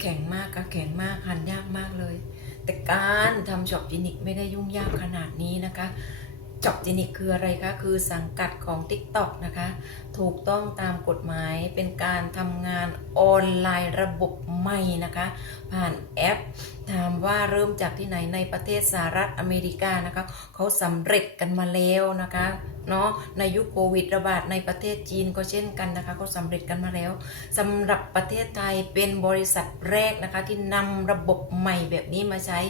แข็งมากก็แข็งมากหันยากมากเลย แต่การทำช็อปจินิกไม่ได้ยุ่งยากขนาดนี้นะคะช็อปจินิกคืออะไรคะ คือสังกัดของ TikTok นะคะ ถูกต้องตามกฎหมาย เป็นการทำงานออนไลน์ระบบใหม่นะคะ ผ่านแอป ถามว่าเริ่มจากที่ไหนในประเทศสหรัฐอเมริกานะคะ เขาสำเร็จกันมาแล้วนะคะ เนาะในยุคโควิดระบาดในประเทศจีนก็เช่นกันนะคะเขาสำเร็จกันมาแล้วสำหรับประเทศไทยเป็นบริษัทแรกนะคะที่นำระบบใหม่แบบนี้มาใช้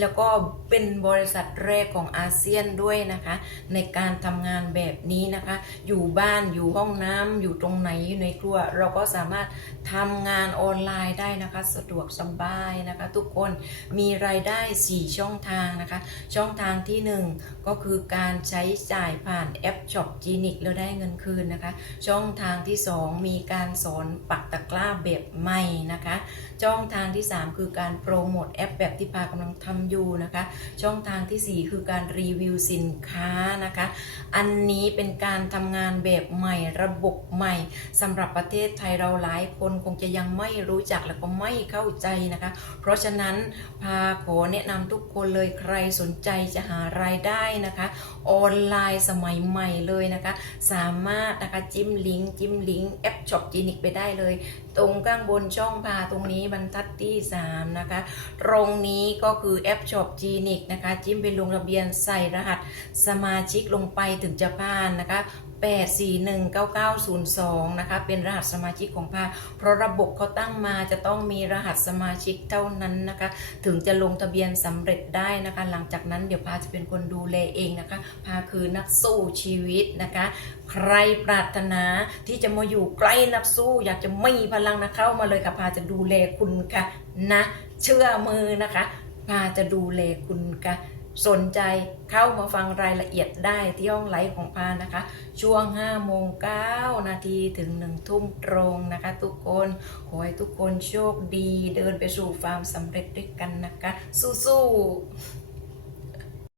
แล้วก็เป็นบริษัทแรกของอาเซียนด้วยนะคะ ในการทำงานแบบนี้นะคะ อยู่บ้านอยู่ห้องน้ำอยู่ตรงไหนอยู่ในครัว เราก็สามารถทำงานออนไลน์ได้นะคะ สะดวกสบายนะคะ ทุกคนมีรายได้ 4 ช่องทางนะคะ ช่องทางที่ 1 ก็คือการใช้จ่ายผ่านแแอปช็อปจีนิกแล้วได้เงินคืนนะคะ ช่องทางที่ 2 มีการสอนปักตะกร้าแบบใหม่นะคะ ช่องทางที่ 3 คือการโปรโมทแอปแบบที่พากำลังทำอยู่นะคะ ช่องทางทีสี่4 คือการรีวิวสินค้านะคะ อันนี้เป็นการทำงานแบบใหม่ระบบใหม่สำหรับประเทศไทยเราหลายคนคงจะยังไม่รู้จักและก็ไม่เข้าใจนะคะ เพราะฉะนั้นพาขอแนะนำทุกคนเลยใครสนใจจะหารายได้นะคะ ออนไลน์สมัยใหม่เลยนะคะ สามารถนะคะจิ้มลิงก์จิ้มลิงก์แอปช็อปจีนิกไปได้เลย ตรงข้างบนช่องพาตรงนี้บรรทัดที่ 3 นะคะ ตรงนี้ก็คือแอปช็อปจีนิกนะคะ จิ้มไปลงทะเบียนใส่รหัสสมาชิกลงไปถึงจะผ่านนะคะ8419902 นะคะ เป็นรหัสสมาชิกของพาเพราะระบบเขาตั้งมาจะต้องมีรหัสสมาชิกเท่านั้นนะคะ ถึงจะลงทะเบียนสำเร็จได้นะคะ หลังจากนั้นเดี๋ยวพาจะเป็นคนดูแลเองนะคะ พาคือนักสู้ชีวิตนะคะ ใครปรารถนาที่จะมาอยู่ใกล้นักสู้ อยากจะไมีพลังนะเข้ามาเลยค่ะพาจะดูแลคุณค่ะนะเชื่อมือนะคะ พาจะดูแลคุณค่ะสนใจเข้ามาฟังรายละเอียดได้ที่ห้องไลฟ์ของพานะคะ ช่วง5โมง9นาทีถึง 1 ทุ่มตรงนะคะ ทุกคนขอให้ทุกคนโชคดี เดินไปสู่ความสำเร็จด้วยกันนะคะ สู้ๆ